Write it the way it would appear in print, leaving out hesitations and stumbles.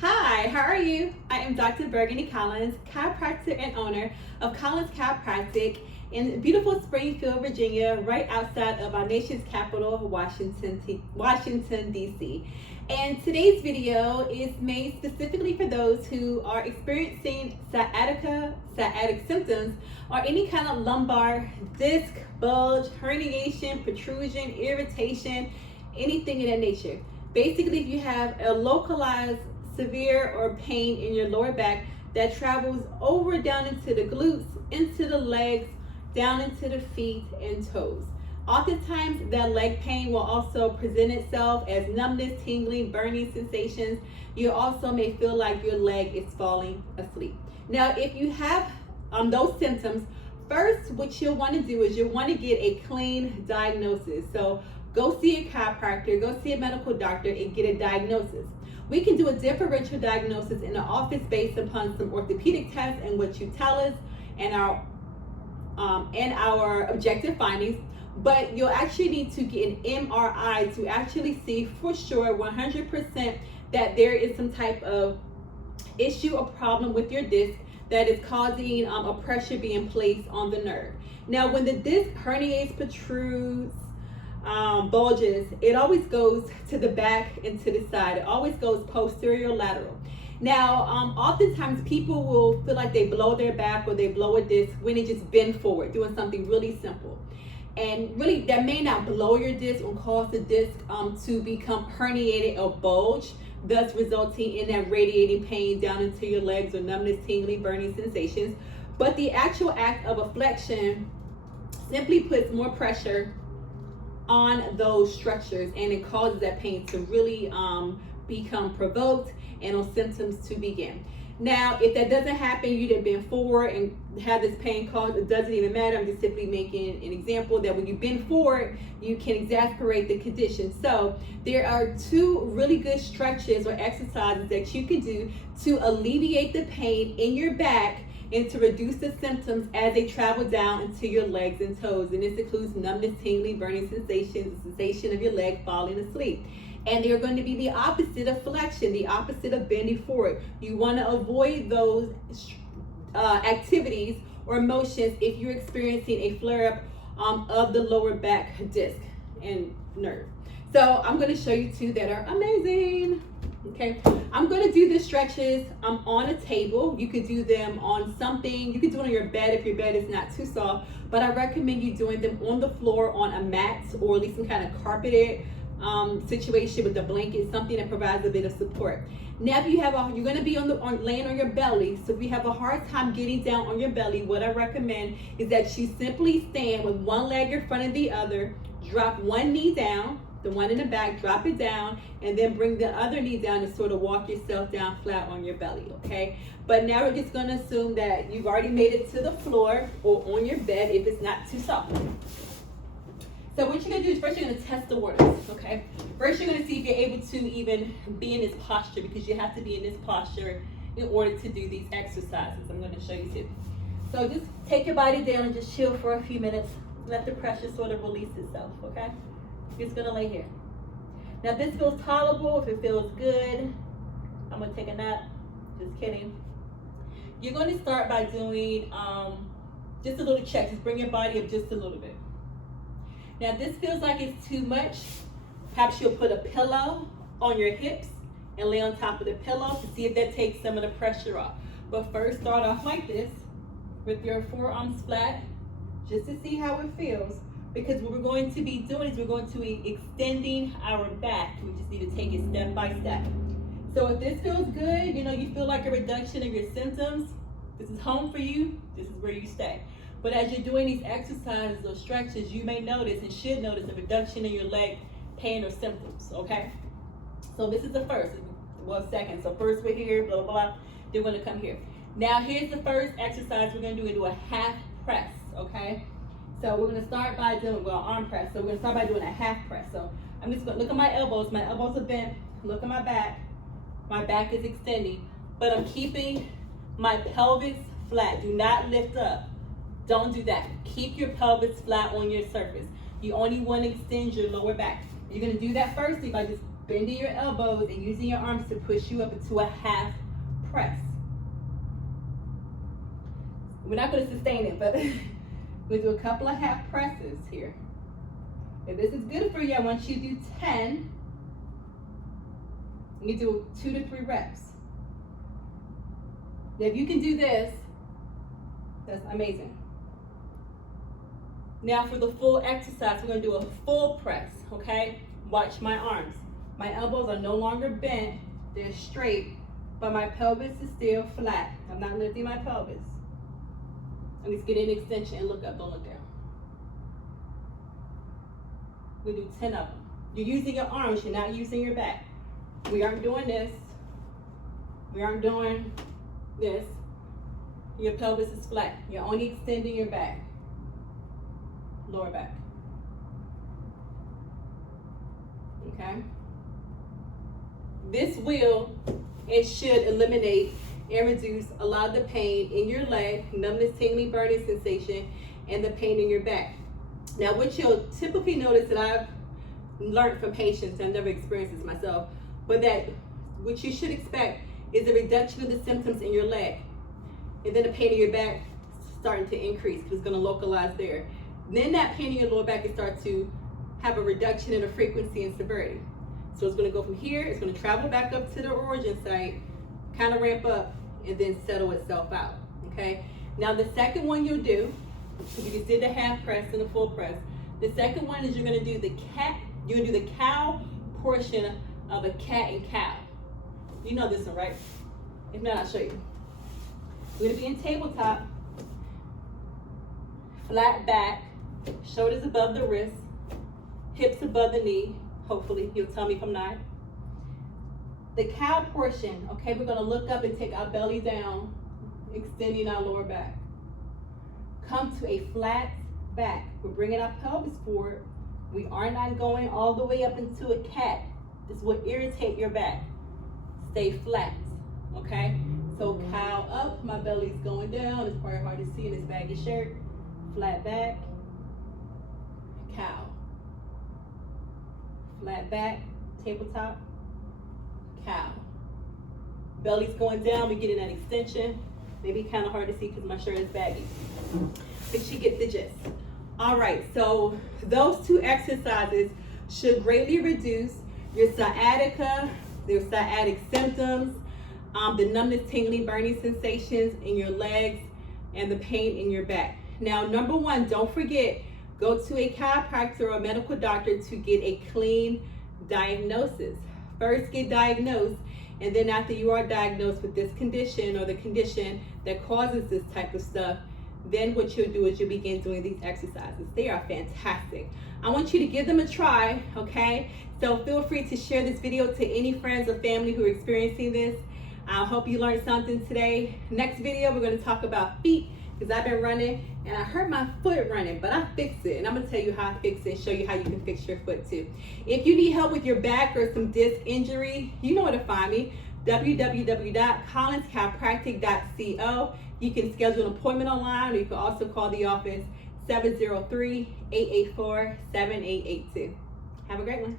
Hi, how are you? I am Dr. Burgundy Collins, chiropractor and owner of Collins Chiropractic in beautiful Springfield, Virginia, right outside of our nation's capital, Washington, D.C. And today's video is made specifically for those who are experiencing sciatica, sciatic symptoms, or any kind of lumbar disc, bulge, herniation, protrusion, irritation, anything of that nature. Basically, if you have a localized severe or pain in your lower back that travels over down into the glutes, into the legs, down into the feet and toes. Oftentimes that leg pain will also present itself as numbness, tingling, burning sensations. You also may feel like your leg is falling asleep. Now, if you have those symptoms, first what you'll want to do is you'll want to get a clean diagnosis. So go see a chiropractor, go see a medical doctor and get a diagnosis. We can do a differential diagnosis in the office based upon some orthopedic tests and what you tell us and our objective findings, but you'll actually need to get an MRI to actually see for sure 100% that there is some type of issue or problem with your disc that is causing a pressure being placed on the nerve. Now, when the disc herniates, protrudes, bulges, it always goes to the back and to the side. It always goes posterior lateral. Now, oftentimes people will feel like they blow their back or they blow a disc when they just bend forward, doing something really simple. And really, that may not blow your disc or cause the disc to become herniated or bulge, thus resulting in that radiating pain down into your legs or numbness, tingling, burning sensations. But the actual act of a flexion simply puts more pressure on those structures and it causes that pain to really become provoked and those symptoms to begin. Now, if that doesn't happen, you didn't bend forward and have this pain caused, it doesn't even matter. I'm just simply making an example that when you bend forward, you can exacerbate the condition. So there are two really good stretches or exercises that you can do to alleviate the pain in your back and to reduce the symptoms as they travel down into your legs and toes. And this includes numbness, tingling, burning sensations, the sensation of your leg falling asleep. And they're going to be the opposite of flexion, the opposite of bending forward. You want to avoid those activities or motions if you're experiencing a flare-up of the lower back disc and nerve. So I'm going to show you two that are amazing. Okay, I'm going to do the stretches on a table. You could do them on something. You could do it on your bed if your bed is not too soft, but I recommend you doing them on the floor on a mat or at least some kind of carpeted situation with a blanket, something that provides a bit of support. Now, if you have you're going to be laying on your belly, so if you have a hard time getting down on your belly, what I recommend is that you simply stand with one leg in front of the other, drop one knee down, the one in the back, drop it down, and then bring the other knee down and sort of walk yourself down flat on your belly, okay? But now we're just going to assume that you've already made it to the floor or on your bed if it's not too soft. So what you're going to do is first you're going to test the waters, okay? First you're going to see if you're able to even be in this posture, because you have to be in this posture in order to do these exercises. I'm going to show you too. So just take your body down and just chill for a few minutes. Let the pressure sort of release itself, okay? You're just going to lay here. Now this feels tolerable. If it feels good, I'm going to take a nap. Just kidding. You're going to start by doing just a little check. Just bring your body up just a little bit. Now, if this feels like it's too much, perhaps you'll put a pillow on your hips and lay on top of the pillow to see if that takes some of the pressure off. But first, start off like this with your forearms flat, just to see how it feels. Because what we're going to be doing is we're going to be extending our back. We just need to take it step by step. So if this feels good, you feel like a reduction of your symptoms, this is home for you, this is where you stay. But as you're doing these exercises or stretches, you may notice and should notice a reduction in your leg pain or symptoms, okay? So this is the first, second. So first we're here, blah, blah, blah. Then we're gonna come here. Now here's the first exercise we're gonna do. We're gonna do a half press, okay? So we're gonna start by doing, arm press. So we're gonna start by doing a half press. So I'm just gonna look at my elbows. My elbows are bent. Look at my back. My back is extending, but I'm keeping my pelvis flat. Do not lift up. Don't do that. Keep your pelvis flat on your surface. You only want to extend your lower back. You're going to do that first. If I just bending your elbows and using your arms to push you up into a half press. We're not going to sustain it, but we'll do a couple of half presses here. If this is good for you, I want you to do 10. You do 2 to 3 reps. Now, if you can do this, that's amazing. Now for the full exercise, we're going to do a full press, okay? Watch my arms. My elbows are no longer bent, they're straight, but my pelvis is still flat. I'm not lifting my pelvis. I'm just getting an extension and look up, don't look down. We do 10 of them. You're using your arms, you're not using your back. We aren't doing this. We aren't doing this. Your pelvis is flat. You're only extending your back. Lower back. Okay? This it should eliminate and reduce a lot of the pain in your leg, numbness, tingling, burning sensation, and the pain in your back. Now, what you'll typically notice that I've learned from patients, I've never experienced this myself, but that what you should expect is a reduction of the symptoms in your leg. And then the pain in your back starting to increase because it's going to localize there. Then that pain in your lower back can start to have a reduction in the frequency and severity. So it's going to go from here, it's going to travel back up to the origin site, kind of ramp up, and then settle itself out, okay? Now the second one you'll do, you just did the half press and the full press. The second one is you're going to do the cow portion of a cat and cow. You know this one, right? If not, I'll show you. We're going to be in tabletop, flat back, shoulders above the wrist, hips above the knee. Hopefully, you'll tell me if I'm not. The cow portion, okay, we're going to look up and take our belly down, extending our lower back. Come to a flat back. We're bringing our pelvis forward. We are not going all the way up into a cat. This will irritate your back. Stay flat, okay? So cow up, my belly's going down. It's probably hard to see in this baggy shirt. Flat back, cow. Flat back, tabletop, cow. Belly's going down, we're getting that extension. Maybe kind of hard to see because my shirt is baggy. But you get the gist. All right, so those 2 exercises should greatly reduce your sciatica, your sciatic symptoms, the numbness, tingling, burning sensations in your legs, and the pain in your back. Now, number 1, don't forget, go to a chiropractor or a medical doctor to get a clean diagnosis. First, get diagnosed, and then after you are diagnosed with this condition or the condition that causes this type of stuff, then what you'll do is you'll begin doing these exercises. They are fantastic. I want you to give them a try, okay? So feel free to share this video to any friends or family who are experiencing this. I hope you learned something today. Next video, we're going to talk about feet because I've been running and I hurt my foot running, but I fixed it. And I'm going to tell you how I fix it and show you how you can fix your foot too. If you need help with your back or some disc injury, you know where to find me. www.collinschiropractic.co. You can schedule an appointment online, or you can also call the office 703-884-7882. Have a great one.